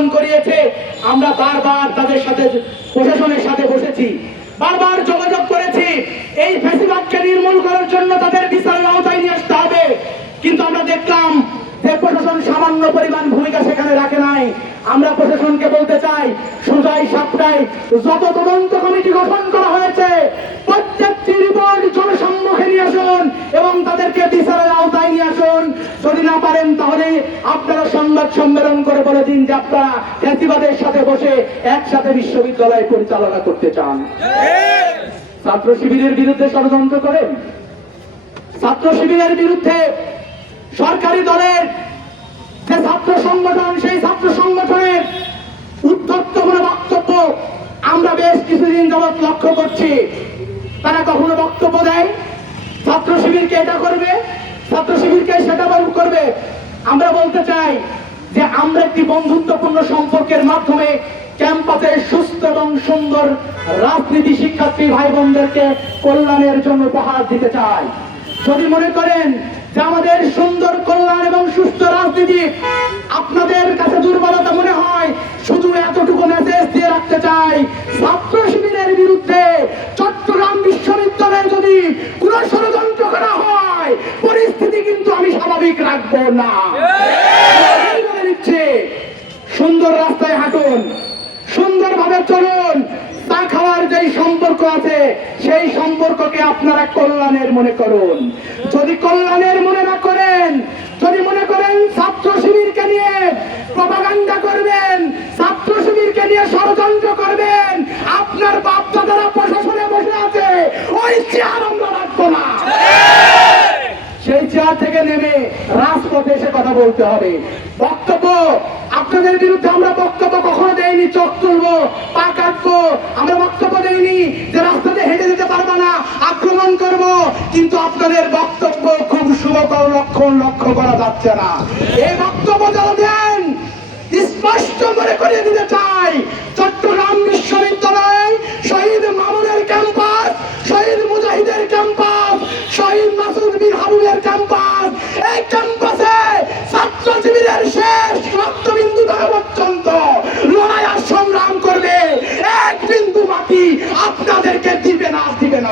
স্মরণ করিয়েছে। আমরা বারবার তাদের সাথে, প্রশাসনের সাথে বসেছি, বারবার যোগাযোগ করেছি, এই ফ্যাসিবাদকে নির্মূল করার জন্য তাদের বিচারের আওতায় নিয়ে আসতে হবে। কিন্তু আমরা দেখলাম যে প্রশাসন সামান্য পরিমাণ ভূমিকা সেখানে রাখে নাই। আমরা প্রশাসনকে বলতে চাই, সোজাই সাপটায় যত তদন্ত কমিটি গঠন করা হয়েছে প্রত্যেকটি রিপোর্ট জনসম্মুখে নিয়ে আসুন এবং তাদেরকে বিচারের আওতায় নিয়ে আসুন। যদি না পারেন তাহলে আপনারা সংবাদ সম্মেলন করে বলে দিন যে আপনারা ফ্যাসিবাদের সাথে বসে একসাথে বিশ্ববিদ্যালয় পরিচালনা করতে চান। ছাত্র শিবিরের বিরুদ্ধে ষড়যন্ত্র করেন, ছাত্র শিবিরের বিরুদ্ধে সরকারি দলের যে ছাত্র সংগঠন, সেই ছাত্র সংগঠনের উদ্ধত্ত কোনো বক্তব্য আমরা বেশ কিছুদিন যাবৎ লক্ষ্য করছি। তারা কখনো বক্তব্য দেয় ছাত্র শিবিরকে এটা করবে, ছাত্র শিবিরকে সেটা করবে। আমরা বলতে চাই যে আমরা একটি বন্ধুত্বপূর্ণ সম্পর্কের মাধ্যমে ক্যাম্পাসে সুস্থ এবং সুন্দর রাজনীতি শিক্ষার্থী ভাই বোনদেরকে কল্যাণের জন্য উপহার দিতে চাই। যদি মনে করেন যে আমাদের সুন্দর কল্যাণ এবং সুস্থ রাজনীতি আপনাদের কাছে দুর্বলতা মনে হয়, শুধু এতটুকু মেসেজ দিয়ে রাখতে চাই, ছাত্র শিবিরের বিরুদ্ধে চট্টগ্রাম বিশ্ববিদ্যালয়ে যদি কোন ষড়যন্ত্র করা হয় পরিস্থিতি কিন্তু আমি স্বাভাবিক রাখবো না। সুন্দর রাস্তায় হাঁটুন, সুন্দরভাবে চলুন, চা খাওয়ার যেই সম্পর্ক আছে সেই সম্পর্ককে আপনারা কল্যাণের মনে করুন। যদি কল্যাণের মনে না করেন, যদি মনে করেন ছাত্র শিবিরকে নিয়ে প্রপাগান্ডা করবেন, ছাত্র শিবিরকে নিয়ে ষড়যন্ত্র করবেন, আপনার বাপ দাদারা প্রশাসনে বসে আছে, ওই চেয়ার আমরা রাখবো না। সেই চেয়ার থেকে নেমে রাজপথে এসে কথা বলতে হবে। বক্তব্য আপনাদের বিরুদ্ধে আমরা বক্তব্য কখনো দেয়নি চোখ তুলবো, পা কাটবো, আমরা বক্তব্য দেয়নি যে রাস্তাতে হেঁটে যেতে পারবো না, আক্রমণ করব। কিন্তু আপনাদের বক্তব্য খুব শুভকর লক্ষণ লক্ষ্য করা যাচ্ছে না। এই বক্তব্য যারা দেন স্পষ্ট করে করিয়ে দিতে চাই, চট্টগ্রাম বিশ্ববিদ্যালয় শহীদ মামুনের ক্যাম্পাস, শহীদ মুজাহিদের ক্যাম্পাস, শহীদ মাসুদ বিন হাবিবের ক্যাম্পাস, এই ক্যাম্পাসে ছাত্র শিবিরের শেষ রক্তবিন্দু পর্যন্ত লড়াই আর সংগ্রাম করবে। এক বিন্দু মাটি আপনাদেরকে দিবে না, দিবে না।